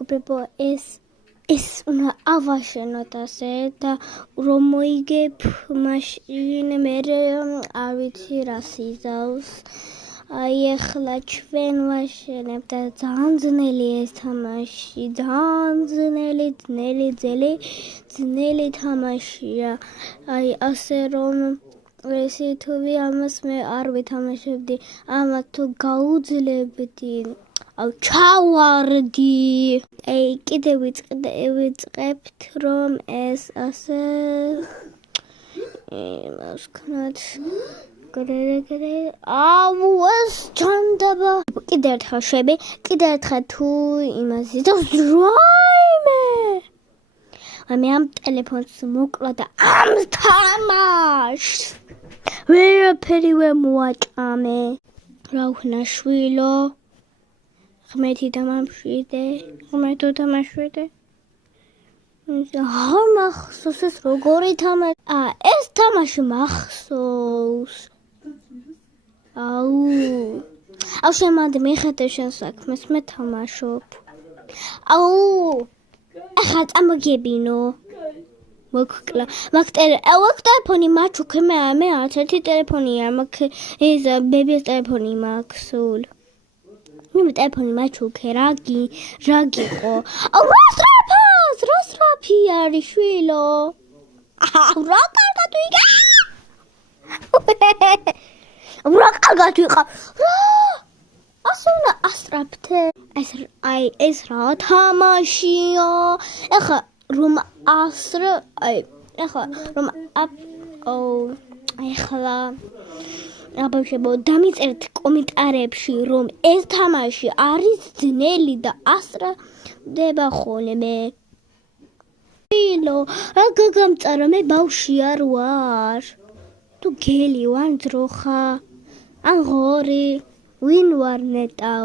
მეგობრებო, ეს უნდა ავაშენოთ ასე და რომ მოიგებ მაშინ მე არ ვიცი რა სიზავს. აი ახლა ჩვენ ვაშენებთ და ძალიან ძნელი ეს თამაში, ძალიან ძნელი თამაშია. აი ასე რომ ესე თვი ამას მე არ ვითამაშებდი, ამათ თუ გაუძლებდი ჩავარდი. აი კიდე ვიწყებთ რომ ეს ასე იმას ქნათ ეს ჩანდება. კიდე ერთხელ შვები, კიდე ერთხელ თუ იმას იზავს რაიმე. მე ამ ტელეფონს მოკლა და ამ თამაშს ვერაფერი ვერ მოაჭამე. რა ვქნა შვილო? ღმერთი დამამშვიდე, ღმერთო დამამშვიდე. მახსოვს ეს როგორი თამაში? ეს თამაში მახსოვს. აუ შემოდი მიხედე შენ საქმეს, მე თამაშობ. ახლა წამოგებინო. მოკლա. მაგ ტელეფონი მაჩუქე მე არც ერთი ტელეფონია, მაგ ეს ბებიას ტელეფონი მაქვს სულ. მე ტელეფონი მაჩუქე, რა გიყო? რა სრაფი არის შვილო? რა კარგად ვიგე? რა კარგად ვიყავ? ასე უნდა ასწრაფთე. ეს რა თამაშია? ეხლა რომ ახლა აბავშებო დამიწერთ კომენტარებში რომ ეს თამაში არის ძნელი და ასწრაფდება ხოლმე. რა გაგამწარა, მე ბავში არ ვარ. თუ გელი ვარ ძროხა ან ღორი ვინ ვარ ნეტავ.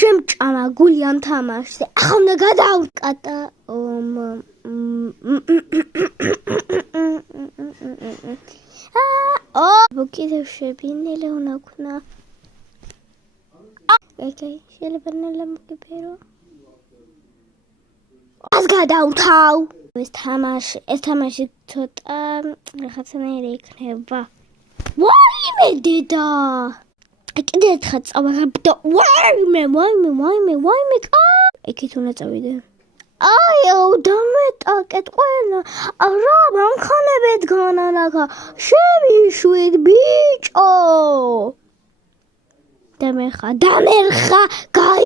შემჭამა გული ამ თამაშზე. ახლა უნდა გადავკატა. კიდევ შებინელე უნდა ქნა. შეიძლება ნელა მოგიფერო. ას გადავთავ. ეს თამაში ცოტა რაღაცნაირი იქნება. ვაიმე დედა. კიდე ერთხელ წავიღებ და ვაიმე იქით უნდა წავიდე. დამეტაკეთ ყველა. რა მანქანებით განანახა. შევიშვით ბიჭო. დამერხა